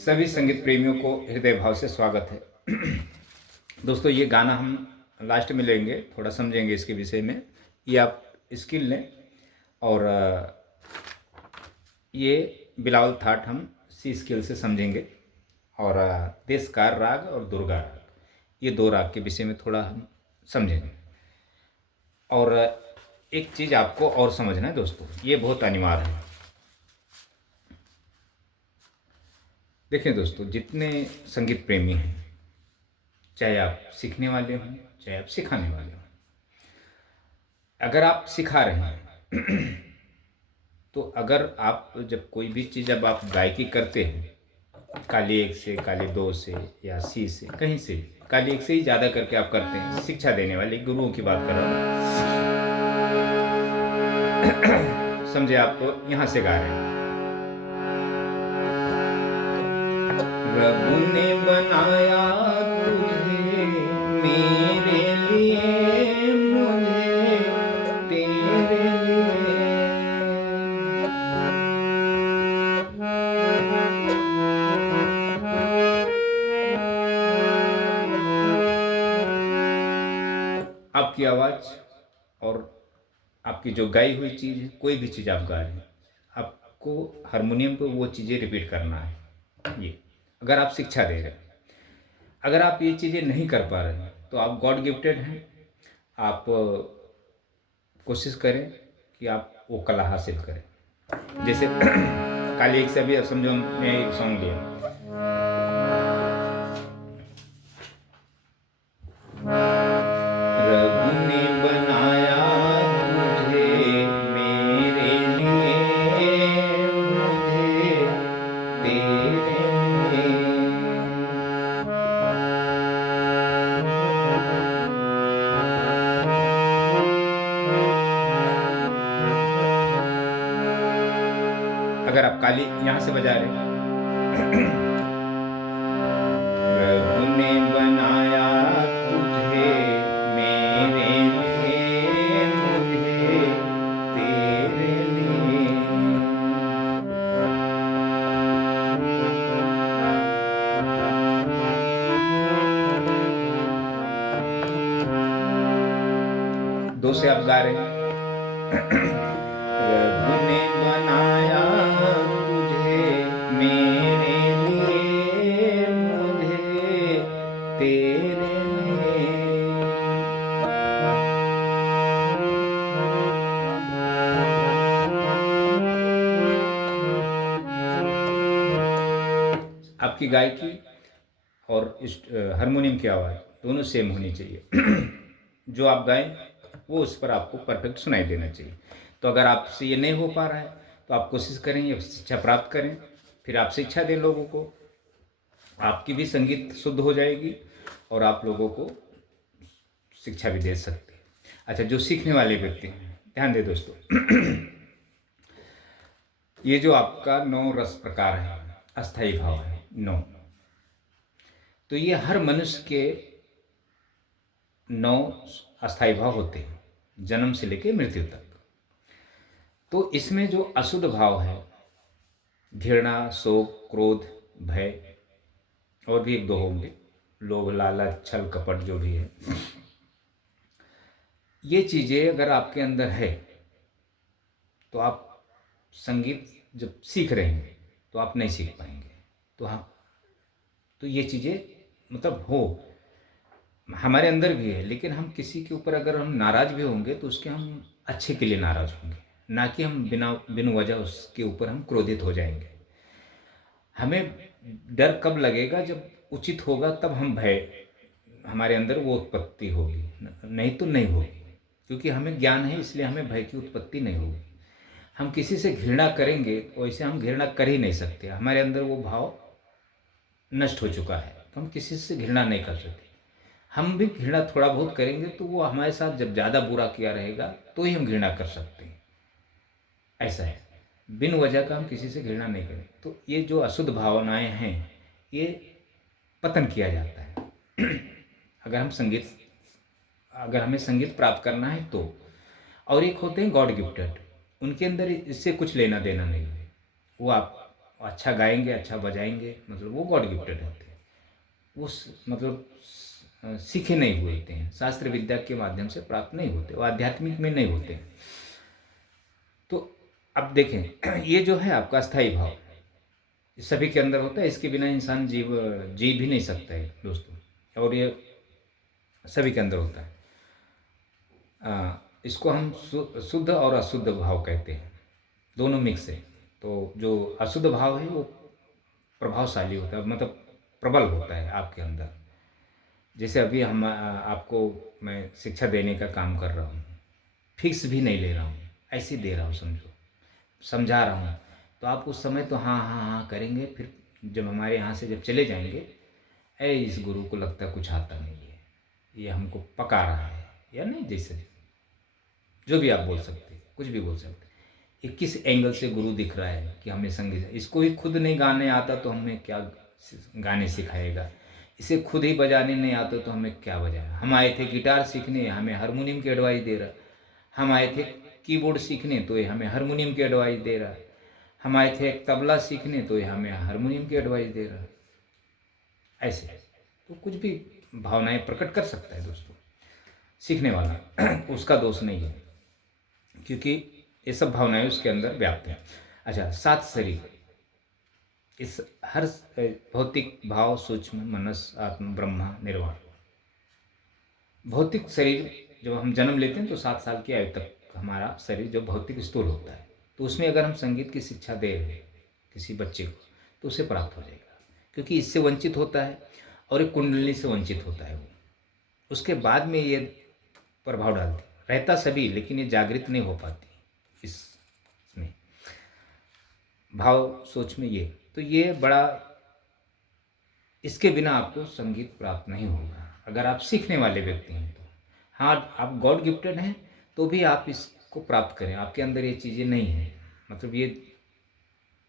सभी संगीत प्रेमियों को हृदय भाव से स्वागत है। दोस्तों, ये गाना हम लास्ट में लेंगे, थोड़ा समझेंगे इसके विषय में। ये आप स्किल लें और ये बिलावल थाट हम सी स्केल से समझेंगे और देशकार राग और दुर्गा राग, ये दो राग के विषय में थोड़ा हम समझेंगे। और एक चीज़ आपको और समझना है दोस्तों, ये बहुत अनिवार्य है। देखिए दोस्तों, जितने संगीत प्रेमी हैं, चाहे आप सीखने वाले हों चाहे आप सिखाने वाले हों, अगर आप सिखा रहे हैं तो अगर आप जब कोई भी चीज़ जब आप गायकी करते हैं, काली एक से काली दो से या सी से कहीं से भी, काली एक से ही ज़्यादा करके आप करते हैं, शिक्षा देने वाले गुरुओं की बात कर रहा हूँ। समझे, आप यहाँ से गा रहे हैं, रब ने बनाया तुझे मेरे लिए, मुझे तेरे लिए। आपकी आवाज़ और आपकी जो गाई हुई चीज़ है, कोई भी चीज़ आप गा रहे हैं, आपको हारमोनियम पे वो चीज़ें रिपीट करना है। ये अगर आप शिक्षा दे रहे हैं, अगर आप ये चीज़ें नहीं कर पा रहे हैं तो आप गॉड गिफ्टेड हैं। आप कोशिश करें कि आप वो कला हासिल करें। जैसे काली एक से अभी समझो मैं एक सॉन्ग लिया, रब ने बनाया तुझे मेरे लिए, मुझे तेरे लिए। अगर आप काली यहाँ से बजा रहे हैं, प्रभु ने बनाया तुझे मेरे लिए, मुझे तेरे लिए। दो से आप गा रहे हैं, प्रभु ने बनाया तुझे मेरे लिए, मुझे तेरे लिए। आपकी गायकी और हारमोनियम की आवाज़ दोनों सेम होनी चाहिए। जो आप गाएं वो उस पर आपको परफेक्ट सुनाई देना चाहिए। तो अगर आपसे ये नहीं हो पा रहा है तो आप कोशिश करें, ये शिक्षा प्राप्त करें, फिर आप शिक्षा दें लोगों को, आपकी भी संगीत शुद्ध हो जाएगी और आप लोगों को शिक्षा भी दे सकते हैं। अच्छा, जो सीखने वाले व्यक्ति हैं, ध्यान दें दोस्तों, ये जो आपका 9 रस प्रकार है, अस्थाई भाव है 9, तो ये हर मनुष्य के 9 अस्थाई भाव होते हैं, जन्म से लेकर मृत्यु तक। तो इसमें जो अशुद्ध भाव है, घृणा, शोक, क्रोध, भय, और भी एक दो होंगे, लोभ, लालच, छल, कपट, जो भी है, ये चीज़ें अगर आपके अंदर है तो आप संगीत जब सीख रहे हैं तो आप नहीं सीख पाएंगे। तो हाँ, तो ये चीज़ें मतलब हो हमारे अंदर भी है, लेकिन हम किसी के ऊपर अगर हम नाराज़ भी होंगे तो उसके हम अच्छे के लिए नाराज़ होंगे, ना कि हम बिन वजह उसके ऊपर हम क्रोधित हो जाएंगे। हमें डर कब लगेगा, जब उचित होगा तब हम भय, हमारे अंदर वो उत्पत्ति होगी, नहीं तो नहीं होगी। क्योंकि हमें ज्ञान है, इसलिए हमें भय की उत्पत्ति नहीं होगी। हम किसी से घृणा करेंगे वैसे हम घृणा कर ही नहीं सकते, हमारे अंदर वो भाव नष्ट हो चुका है, तो हम किसी से घृणा नहीं कर सकते। हम भी घृणा थोड़ा बहुत करेंगे तो वो हमारे साथ जब ज़्यादा बुरा किया रहेगा तो ही हम घृणा कर सकते हैं। ऐसा है, बिन वजह का हम किसी से घृणा नहीं करें। तो ये जो अशुद्ध भावनाएं हैं, ये पतन किया जाता है। अगर हमें संगीत प्राप्त करना है तो। और एक होते हैं गॉड गिफ्टेड, उनके अंदर इससे कुछ लेना देना नहीं है, वो आप अच्छा गाएंगे, अच्छा बजाएंगे, मतलब वो गॉड गिफ्टेड होते हैं। वो मतलब सीखे नहीं हुए होते हैं, शास्त्र विद्या के माध्यम से प्राप्त नहीं होते, वो आध्यात्मिक में नहीं होते हैं। तो अब देखें ये जो है आपका स्थायी भाव, ये सभी के अंदर होता है, इसके बिना इंसान जी भी नहीं सकता है दोस्तों, और ये सभी के अंदर होता है। इसको हम शुद्ध और अशुद्ध भाव कहते हैं, दोनों मिक्स है। तो जो अशुद्ध भाव है वो प्रभावशाली होता है, मतलब प्रबल होता है आपके अंदर। जैसे अभी हम आपको मैं शिक्षा देने का काम कर रहा हूँ, फिक्स भी नहीं ले रहा हूँ, ऐसे दे रहा हूँ, समझो, समझा रहा हूँ। तो आप उस समय तो हाँ हाँ हाँ करेंगे, फिर जब हमारे यहाँ से जब चले जाएंगे, अरे इस गुरु को लगता है कुछ आता नहीं है, ये हमको पका रहा है, या नहीं, जैसे जो भी आप बोल सकते हैं, कुछ भी बोल सकते हैं। ये किस एंगल से गुरु दिख रहा है कि हमें संगीत, इसको ही खुद नहीं गाने आता तो हमें क्या गाने सिखाएगा, इसे खुद ही बजाने नहीं आता तो हमें क्या बजाएगा। हम आए थे गिटार सीखने, हमें हारमोनियम की एडवाइस दे रहा। हम आए थे कीबोर्ड सीखने, तो ये हमें हारमोनियम की एडवाइस दे रहा। हम आए थे तबला सीखने, तो ये हमें हारमोनियम की एडवाइस दे रहा। ऐसे तो कुछ भी भावनाएं प्रकट कर सकता है दोस्तों सीखने वाला उसका दोष नहीं है, क्योंकि ये सब भावनाएं उसके अंदर व्याप्त हैं। अच्छा, 7 शरीर, इस हर भौतिक भाव, सूक्ष्म, मनस, आत्म, ब्रह्मा, निर्वाण। भौतिक शरीर जब हम जन्म लेते हैं तो 7 साल की आयु तक हमारा शरीर जो भौतिक स्थूल होता है, तो उसमें अगर हम संगीत की शिक्षा दे रहे हैं किसी बच्चे को, तो उसे प्राप्त हो जाएगा, क्योंकि इससे वंचित होता है और एक कुंडली से वंचित होता है वो। उसके बाद में ये प्रभाव डालती रहता सभी, लेकिन ये जागृत नहीं हो पाती इसमें भाव सोच में। ये तो ये बड़ा, इसके बिना आपको संगीत प्राप्त नहीं होगा अगर आप सीखने वाले व्यक्ति हैं तो। हाँ, आप गॉड गिफ्टेड हैं तो भी आप इसको प्राप्त करें, आपके अंदर ये चीज़ें नहीं हैं, मतलब ये,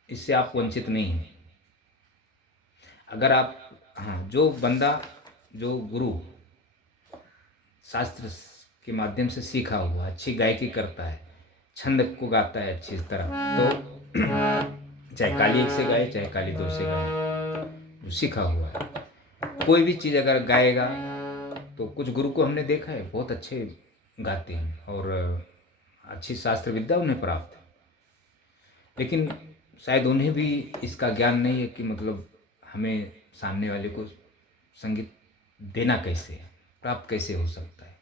इससे आप वंचित नहीं हैं। अगर आप, हाँ, जो बंदा, जो गुरु शास्त्र के माध्यम से सीखा हुआ अच्छी गायकी करता है, छंद को गाता है अच्छी तरह, तो चाहे काली 1 से गाए चाहे काली 2 से गाए, जो सीखा हुआ है कोई भी चीज़ अगर गाएगा, तो कुछ गुरु को हमने देखा है बहुत अच्छे गाते हैं और अच्छी शास्त्र विद्या उन्हें प्राप्त है, लेकिन शायद उन्हें भी इसका ज्ञान नहीं है कि मतलब हमें सामने वाले को संगीत देना कैसे है, प्राप्त कैसे हो सकता है।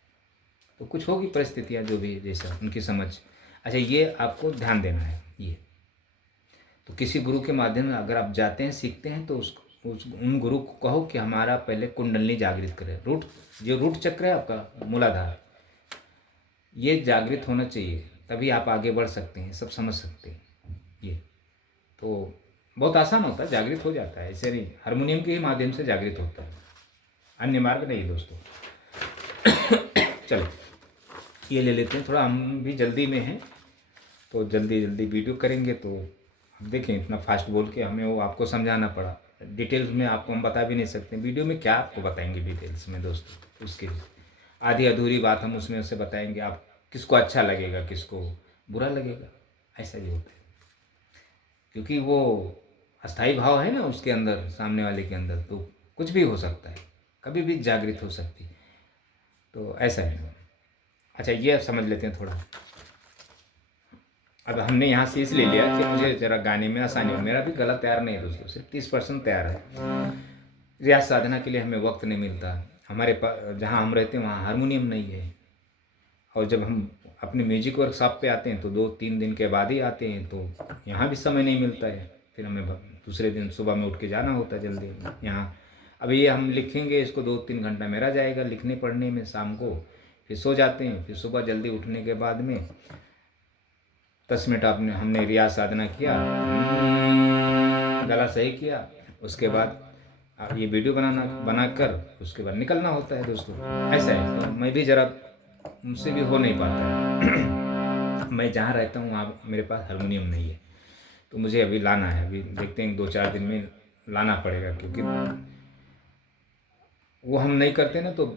तो कुछ होगी परिस्थितियाँ जो भी जैसा उनकी समझ। अच्छा, ये आपको ध्यान देना है। ये तो किसी गुरु के माध्यम से अगर आप जाते हैं, सीखते हैं, तो उन गुरु को कहो कि हमारा पहले कुंडली जागृत करे, जो रूट चक्र है आपका मूलाधार, ये जागृत होना चाहिए, तभी आप आगे बढ़ सकते हैं, सब समझ सकते हैं। ये तो बहुत आसान होता है, जागृत हो जाता है, ऐसे नहीं, हारमोनियम के ही माध्यम से जागृत होता है, अन्य मार्ग नहीं दोस्तों। चलो ये ले लेते हैं, थोड़ा हम भी जल्दी में हैं, तो जल्दी जल्दी वीडियो करेंगे। तो अब देखें, इतना फास्ट बोल के हमें वो आपको समझाना पड़ा, डिटेल्स में आपको हम बता भी नहीं सकते, वीडियो में क्या आपको बताएंगे डिटेल्स में दोस्तों, उसके आधी अधूरी बात हम उसमें से बताएंगे, आप किसको अच्छा लगेगा किसको बुरा लगेगा, ऐसा भी होता है, क्योंकि वो अस्थाई भाव है ना उसके अंदर, सामने वाले के अंदर, तो कुछ भी हो सकता है, कभी भी जागृत हो सकती है, तो ऐसा है। अच्छा, ये आप समझ लेते हैं थोड़ा। अब हमने यहाँ से इसलिए लिया कि मुझे ज़रा गाने में आसानी हो, मेरा भी गला तैयार नहीं है दोस्तों, सिर्फ 30% तैयार है। रियाज साधना के लिए हमें वक्त नहीं मिलता, हमारे पास जहाँ हम रहते हैं वहाँ हारमोनियम नहीं है, और जब हम अपने म्यूजिक वर्कशॉप पे आते हैं तो 2-3 दिन के बाद ही आते हैं, तो यहाँ भी समय नहीं मिलता है, फिर हमें दूसरे दिन सुबह में उठ के जाना होता है जल्दी यहाँ। अब ये हम लिखेंगे, इसको 2-3 घंटा मेरा जाएगा लिखने पढ़ने में, शाम को फिर सो जाते हैं, फिर सुबह जल्दी उठने के बाद में 10 मिनट हमने रियाज साधना किया, गला सही किया, उसके बाद ये वीडियो बनाकर उसके बाद निकलना होता है दोस्तों, ऐसा है। तो मैं भी ज़रा, मुझसे भी हो नहीं पाता है। मैं जहाँ रहता हूँ वहाँ मेरे पास हारमोनियम नहीं है, तो मुझे अभी लाना है, अभी देखते हैं 2-4 दिन में लाना पड़ेगा, क्योंकि वो हम नहीं करते ना तो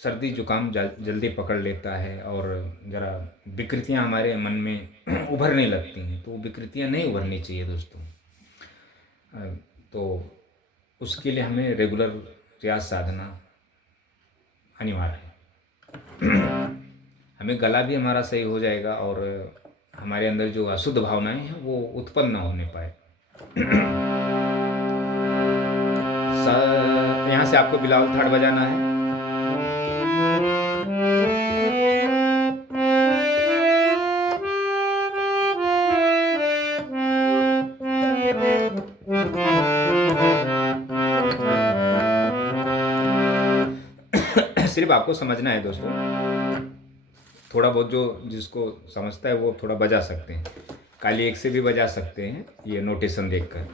सर्दी जुकाम जल्दी पकड़ लेता है, और ज़रा विकृतियाँ हमारे मन में उभरने लगती हैं, तो वो विकृतियाँ नहीं उभरनी चाहिए दोस्तों। तो उसके लिए हमें रेगुलर रियाज साधना अनिवार्य है। हमें गला भी हमारा सही हो जाएगा और हमारे अंदर जो अशुद्ध भावनाएं हैं वो उत्पन्न ना होने पाए। यहाँ से आपको बिलावल थाट बजाना है। सिर्फ आपको समझना है दोस्तों, थोड़ा बहुत जो जिसको समझता है वो थोड़ा बजा सकते हैं, काली एक से भी बजा सकते हैं ये नोटेशन देखकर।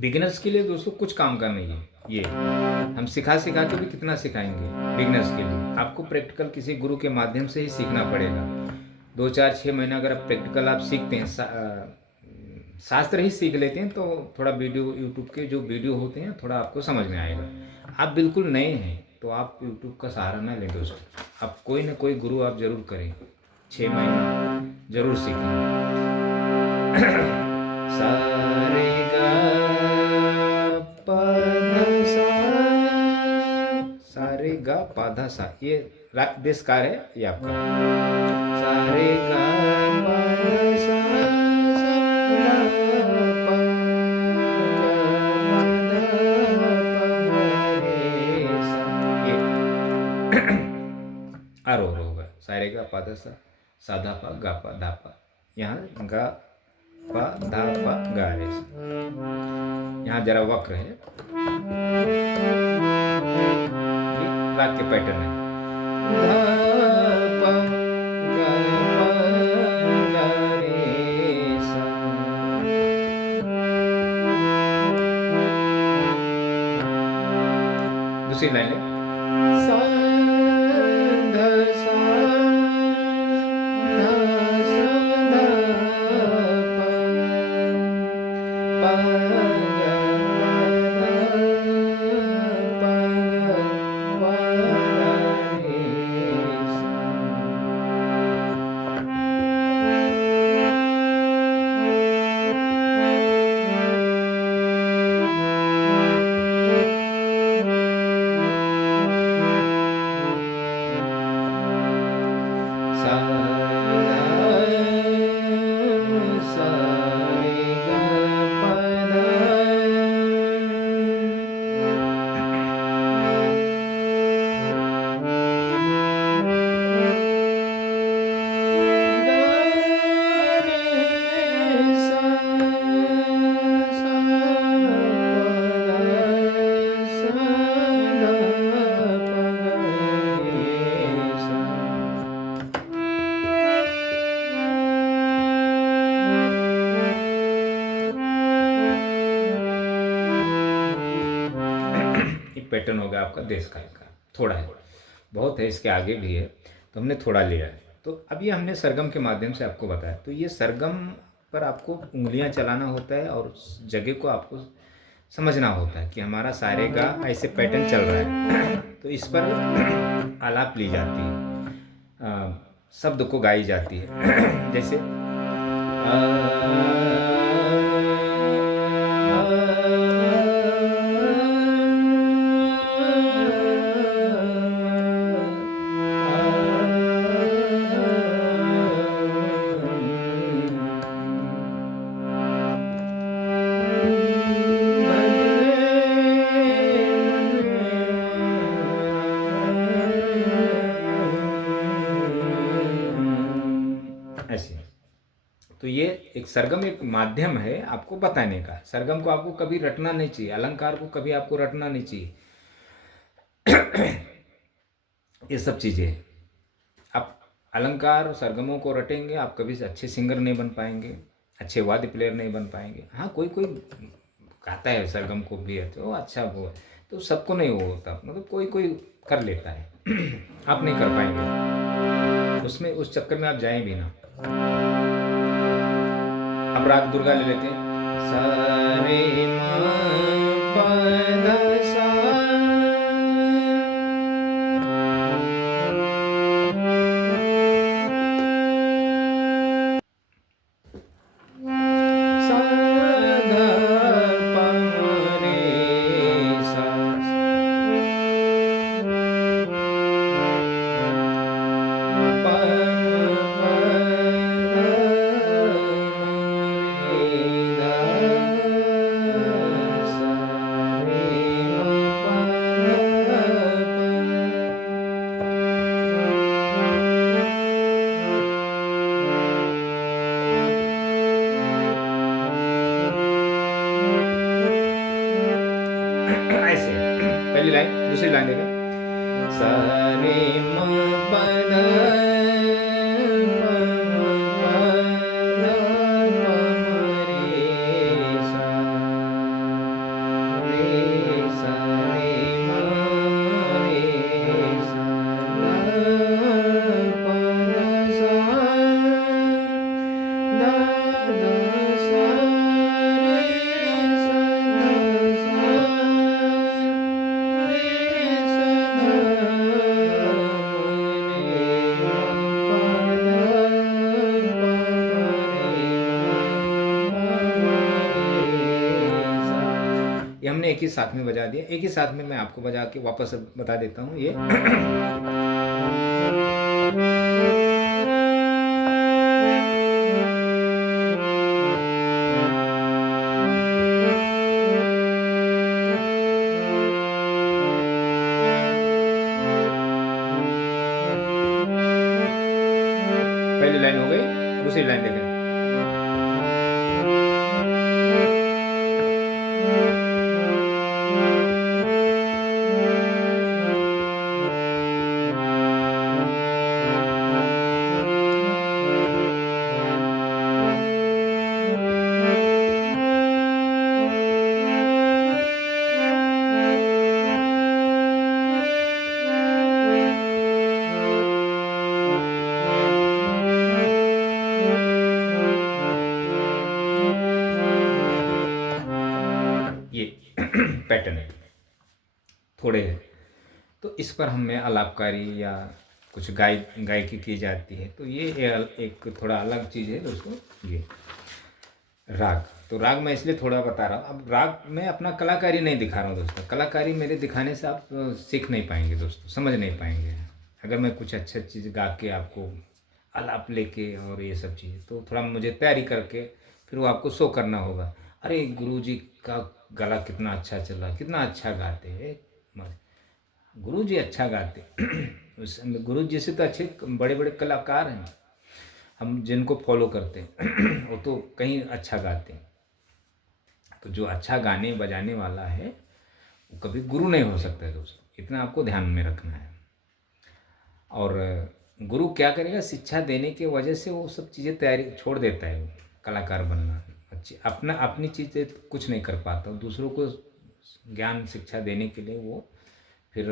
बिगिनर्स के लिए दोस्तों कुछ काम का नहीं है ये, हम सिखा के भी कितना सिखाएंगे। बिगिनर्स के लिए आपको प्रैक्टिकल किसी गुरु के माध्यम से ही सीखना पड़ेगा। 2 4 6 महीने अगर प्रैक्टिकल आप सीखते हैं, शास्त्र ही सीख लेते हैं, तो थोड़ा वीडियो यूट्यूब के जो वीडियो होते हैं थोड़ा आपको समझ में आएगा। आप बिल्कुल नए हैं तो आप यूट्यूब का सहारा ना लें दोस्तों, आप कोई ना कोई गुरु आप जरूर करें, 6 महीना जरूर सीखें। सारे गा पाधा सा, सारे गा पाधा सा, ये देश कार्य है ये आपका। सारे गा पाधा सा, आरोह होगा। सारे गा पा धा सा, साधा पा गा पा धा पा, यहाँ गा पा धा पा गा रे सा, यहाँ जरा वक्र है, ये राग के पैटर्न है। धा पा गा पा गा रे सा। दूसरी लाइन है, सा धा सा धा सा धा पा पा गा पा धा पा गा पा गा रे सा। सा सा रे गा पा धा। पैटर्न होगा आपका देश का थोड़ा है, बहुत है, इसके आगे भी है, तो हमने थोड़ा लिया है। तो अब ये हमने सरगम के माध्यम से आपको बताया। तो ये सरगम पर आपको उंगलियां चलाना होता है और उस जगह को आपको समझना होता है कि हमारा सारे का ऐसे पैटर्न चल रहा है। तो इस पर आलाप ली जाती है, शब्द को गाई जाती है। जैसे ऐसे। तो ये एक सरगम एक माध्यम है आपको बताने का। सरगम को आपको कभी रटना नहीं चाहिए, अलंकार को कभी आपको रटना नहीं चाहिए। ये सब चीज़ें आप अलंकार और सरगमों को रटेंगे, आप कभी अच्छे सिंगर नहीं बन पाएंगे, अच्छे वाद्य प्लेयर नहीं बन पाएंगे। हाँ, कोई कोई गाता है सरगम को भी है तो अच्छा वो है, तो सबको नहीं वो होता, मतलब कोई कोई कर लेता है। आप नहीं कर पाएंगे उसमें, उस चक्कर में आप जाएं भी ना। अब राग दुर्गा ले लेते हैं। सा रे मा पा धा सा, सा धा पहली लाइन, दूसरी लाइन देखो, सा रे म प ध प म प ध प म रे सा रे सा रे म रे सा ध प ध सा ध ध सा रे सा ध सा रे सा ध ये हमने एक ही साथ में बजा दिया। एक ही साथ में मैं आपको बजा के वापस बता देता हूँ ये। पहली लाइन हो गई, दूसरी लाइन देखें, ये पैटर्न है थोड़े हैं। तो इस पर हमें आलापकारी या कुछ गायकी की जाती है। तो ये एक थोड़ा अलग चीज़ है दोस्तों। ये राग, तो राग मैं इसलिए थोड़ा बता रहा हूँ। अब राग में अपना कलाकारी नहीं दिखा रहा हूँ दोस्तों। कलाकारी मेरे दिखाने से आप सीख नहीं पाएंगे दोस्तों, समझ नहीं पाएंगे। अगर मैं कुछ अच्छा चीज़ गा के आपको आलाप लेके और ये सब चीज़ें, तो थोड़ा मुझे तैयारी करके फिर वो आपको शो करना होगा। अरे गुरुजी का गला कितना अच्छा चला, कितना अच्छा गाते हैं, गुरुजी अच्छा गाते। उस गुरुजी से तो अच्छे बड़े बड़े कलाकार हैं हम जिनको फॉलो करते हैं, वो तो कहीं अच्छा गाते हैं। तो जो अच्छा गाने बजाने वाला है वो कभी गुरु नहीं हो सकता है दोस्तों, इतना आपको ध्यान में रखना है। और गुरु क्या करेगा, शिक्षा देने के वजह से वो सब चीज़ें तैयारी छोड़ देता है। वो कलाकार बनना अच्छी अपनी चीज़ें कुछ नहीं कर पाता, दूसरों को ज्ञान शिक्षा देने के लिए वो फिर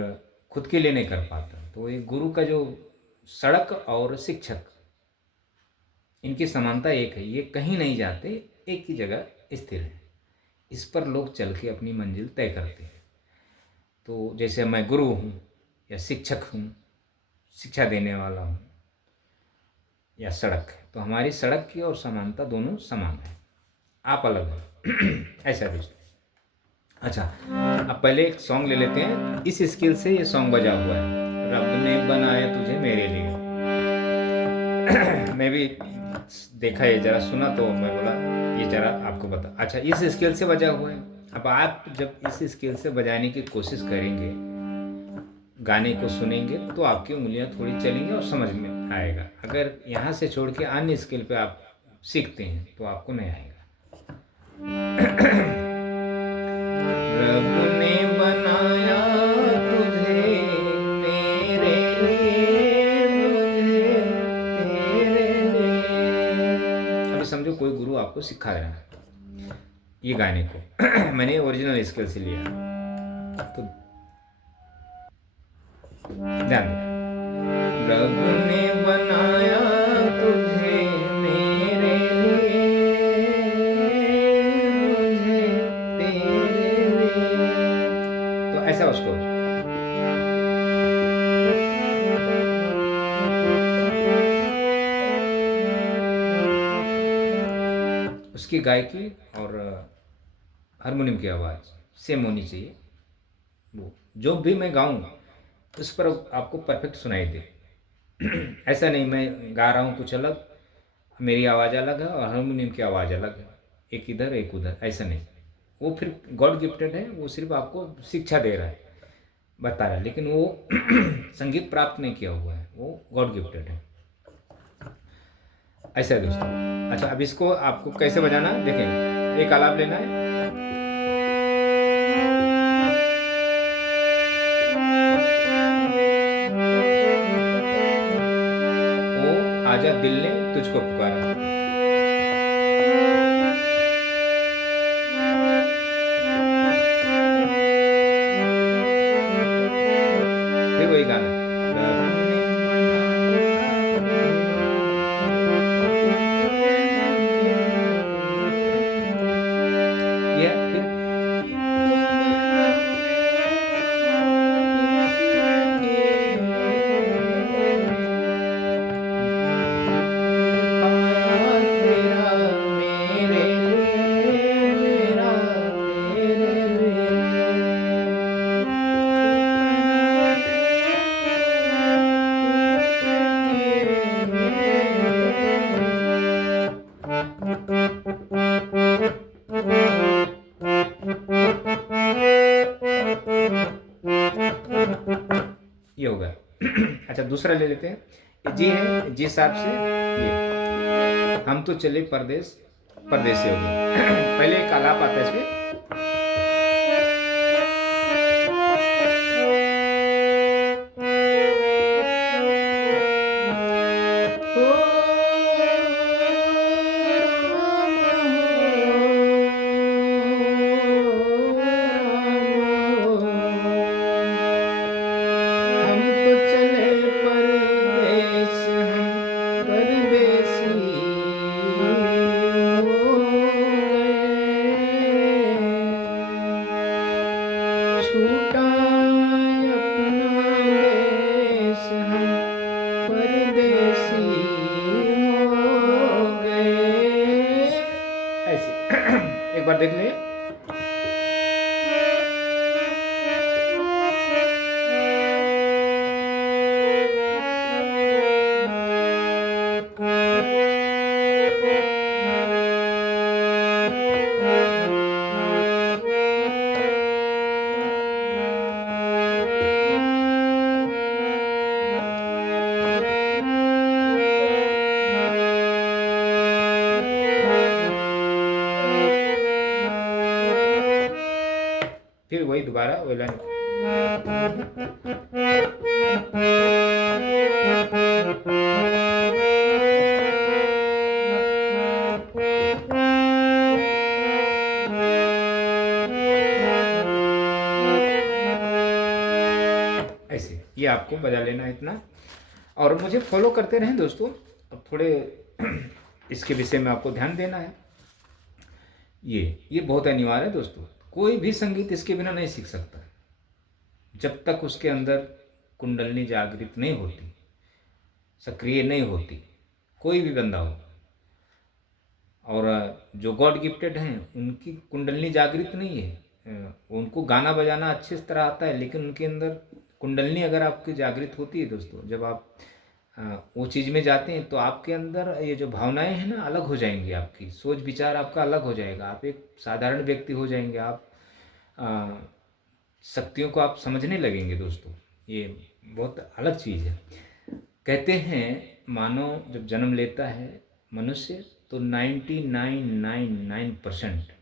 खुद के लिए नहीं कर पाता। तो ये गुरु का जो सड़क और शिक्षक, इनकी समानता एक है, ये कहीं नहीं जाते, एक ही जगह स्थिर है। इस पर लोग चल के अपनी मंजिल तय करते हैं। तो जैसे मैं गुरु हूँ या शिक्षक हूँ, शिक्षा देने वाला हूँ, या सड़क है, तो हमारी सड़क की और समानता दोनों समान है, आप अलग हैं। ऐसा दोस्तों। अच्छा, अब पहले एक सॉन्ग ले लेते हैं। इस स्केल से ये सॉन्ग बजा हुआ है, रब ने बनाया तुझे मेरे लिए। मैं भी देखा ये, जरा सुना तो मैं बोला ये जरा आपको बता। अच्छा, इस स्केल से बजा हुआ है। अब आप जब इस स्केल से बजाने की कोशिश करेंगे, गाने को सुनेंगे, तो आपकी उंगलियां थोड़ी चलेंगी और समझ में आएगा। अगर यहाँ से छोड़ के अन्य स्केल पे आप सीखते हैं तो आपको नहीं आएगा। रब ने बनाया तुझे मेरे लिए, मुझे तेरे लिए। अभी समझो कोई गुरु आपको सिखा रहा है ये गाने को। मैंने ओरिजिनल स्केल से लिया, तो ध्यान दे। रब ने बनाया तुझे मेरे लिए, मुझे तेरे लिए। तो ऐसा उसको उसकी गायकी और हारमोनियम की आवाज़ सेम होनी चाहिए। वो जो भी मैं गाऊं उस पर आपको परफेक्ट सुनाई दे। ऐसा नहीं मैं गा रहा हूँ कुछ अलग, मेरी आवाज़ अलग है और हारमोनियम की आवाज़ अलग है, एक इधर एक उधर, ऐसा नहीं। वो फिर गॉड गिफ्टेड है, वो सिर्फ आपको शिक्षा दे रहा है, बता रहा है, लेकिन वो संगीत प्राप्त नहीं किया हुआ है, वो गॉड गिफ्टेड है। ऐसा है दोस्तों। अच्छा, अब इसको आपको कैसे बजाना है देखें। एक आलाप लेना है, दिल ने तुझको पुकारा। फिर वही गाना, प्रभु ने बनाया ये फिर तेरा मेरे लिए, मेरा तेरे ये होगा। अच्छा दूसरा ले लेते हैं, जी है जी साहब से, ये हम तो चले परदेस परदेसी हो गए। पहले एक आलाप आता है इसमें, हम तो चले परदेस, हम परदेसी हो गए, छूटा अपना देश, हम परदेसी हो गए। ऐसे एक बार देख ले। फिर वही दोबारा वही लाइन, ऐसे ये आपको बजा लेना इतना, और मुझे फॉलो करते रहें दोस्तों। अब थोड़े इसके विषय में आपको ध्यान देना है, ये बहुत अनिवार्य है दोस्तों। कोई भी संगीत इसके बिना नहीं सीख सकता जब तक उसके अंदर कुंडलनी जागृत नहीं होती, सक्रिय नहीं होती, कोई भी बंदा हो। और जो गॉड गिफ्टेड हैं उनकी कुंडलनी जागृत नहीं है, उनको गाना बजाना अच्छी तरह आता है, लेकिन उनके अंदर कुंडलनी अगर आपकी जागृत होती है दोस्तों, जब आप वो चीज़ में जाते हैं तो आपके अंदर ये जो भावनाएं हैं ना अलग हो जाएंगी, आपकी सोच विचार आपका अलग हो जाएगा, आप एक साधारण व्यक्ति हो जाएंगे, आप शक्तियों को आप समझने लगेंगे दोस्तों। ये बहुत अलग चीज़ है। कहते हैं मानव जब जन्म लेता है मनुष्य तो 99.99%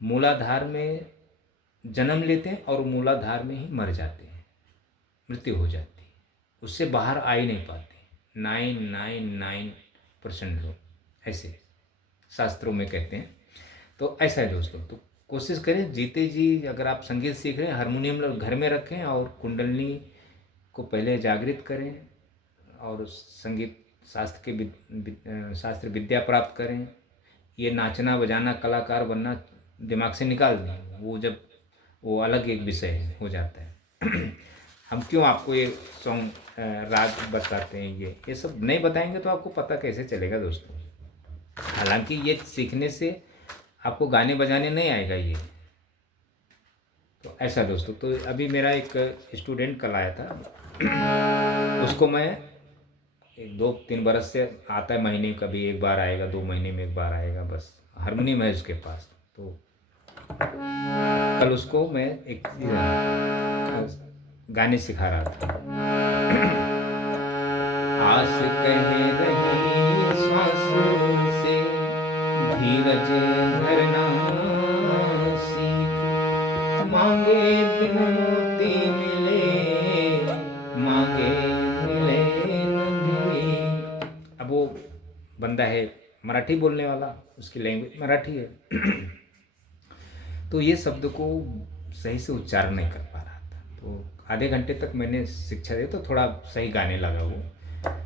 मूलाधार में जन्म लेते हैं और मूलाधार में ही मर जाते हैं, मृत्यु हो जाती है, उससे बाहर आ ही नहीं पाते 999% लोग, ऐसे शास्त्रों में कहते हैं। तो ऐसा है दोस्तों, तो कोशिश करें जीते जी अगर आप संगीत सीख रहे हैं हारमोनियम घर में रखें और कुंडलनी को पहले जागृत करें और संगीत शास्त्र विद्या प्राप्त करें। ये नाचना बजाना कलाकार बनना दिमाग से निकाल दें, वो जब वो अलग एक विषय हो जाता है। हम क्यों आपको ये सॉन्ग राग बताते हैं, ये सब नहीं बताएंगे तो आपको पता कैसे चलेगा दोस्तों। हालांकि ये सीखने से आपको गाने बजाने नहीं आएगा ये, तो ऐसा दोस्तों। तो अभी मेरा एक स्टूडेंट कल आया था, उसको मैं 1-2-3 बरस से आता है, महीने कभी एक बार आएगा, 2 महीने में एक बार आएगा, बस हारमोनियम है उसके पास। तो कल उसको मैं एक गाने सिखा रहा था। आस कह रही श्वास से धीरज धरना सीख, मांगे बिन मोती मिले, मांगे मिले न भीख। अब वो मराठी बोलने वाला, उसकी लैंग्वेज मराठी है। तो ये शब्द को सही से उच्चारण नहीं कर पा रहा था। तो आधे घंटे तक मैंने शिक्षा दी तो थोड़ा सही गाने लगा वो।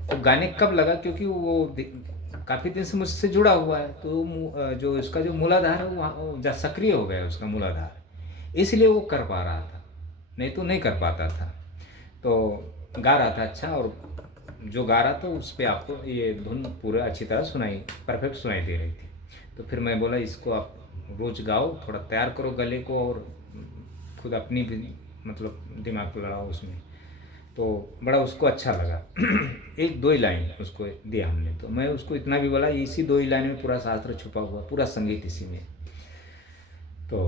तो गाने कब लगा, क्योंकि वो काफ़ी दिन से मुझसे जुड़ा हुआ है, तो जो इसका जो मूलाधार है वो सक्रिय हो गया है उसका मूलाधार, इसलिए वो कर पा रहा था, नहीं तो नहीं कर पाता था। तो गा रहा था अच्छा, और जो गा रहा था उस पर आपको ये धुन पूरा अच्छी तरह सुनाई, परफेक्ट सुनाई दे रही थी। तो फिर मैं बोला इसको आप रोज़ गाओ, थोड़ा तैयार करो गले को, और खुद अपनी भी मतलब दिमाग को लड़ाओ उसमें। तो बड़ा उसको अच्छा लगा। एक दो ही लाइन उसको दिया हमने, तो मैं उसको इतना भी बोला इसी दो ही लाइन में पूरा शास्त्र छुपा हुआ, पूरा संगीत इसी में। तो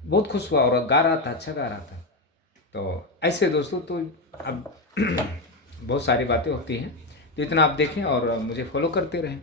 बहुत खुश हुआ और गा रहा था, अच्छा गा रहा था। तो ऐसे दोस्तों, तो अब बहुत सारी बातें होती हैं, तो इतना आप देखें और मुझे फॉलो करते रहें।